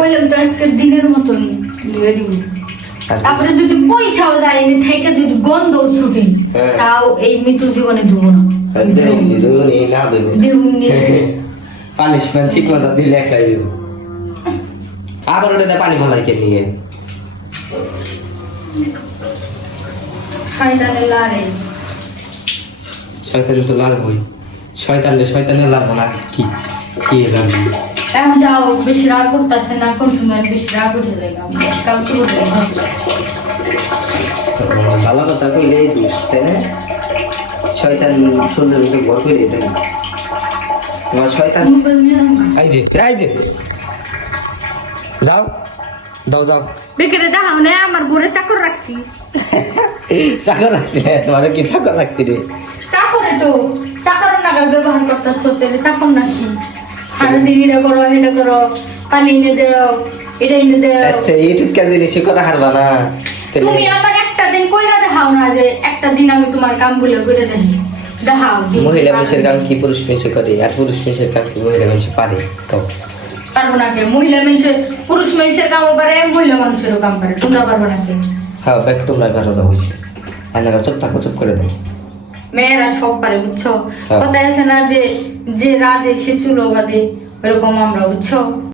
কইলাম তো আজকে দিনের মতন লিয়ে দিব তারপরে যদি পয়সাও যায়নি থেকে যদি গন্ধ ছুটে তাও এই মৃত্যু জীবনে দেবো না দেবুনি পানিশমেন্ট ঠিক মতো দিলে একলাই দিব আবার ওটাতে পানি ফলাই কে নিয়ে শয়তানের লারে শয়তানের তো লাভ হই শয়তানের লাভ না কি কি লাভ এখন যাও বেশি রাগ করতেছে না কোন সময় বেশি রাগ উঠে যায় কাল তো উঠে ভালো কথা কইলে দোষ তাই না শয়তান সুন্দর একটা বড় কইলে তাই না তোমার শয়তান এই যে যাও দাও যাও বেকারে দাও না আমার ঘরে চাকর রাখছি চাকর লাগছে তোমার কি চাকর লাগছে রে চাকরে তো চাকর নাগাল ব্যবহার করতেছ তাহলে চাকর নাকি আর দিদিরা করো এটা করো পানি এনে দাও এটা এনে দাও আচ্ছা ইউটিউব কাজে নিশ্চয় করা হারবা না তুমি আমার একটা দিন কইরা দেখাও না যে একটা দিন আমি তোমার কামগুলো করে দেই দেখাও মহিলা মানুষের কাম কি পুরুষ মানুষ করে আর পুরুষ মানুষের কাম কি মহিলা মানুষ পারে তো পারবো না কে মহিলা মানুষের পুরুষ মানুষের কামও পারে মহিলা মানুষেরও কাম পারে তোমরা পারবো না কে হ্যাঁ ব্যাগ তোমরা ভালো যাও হয়েছে আয়নারা চুপ থাকো চুপ করে দাও মেয়েরা সব পারে বুঝছো কথা আছে না যে রাধে সে চুলো বাঁধে ওরকম আমরা বুঝছো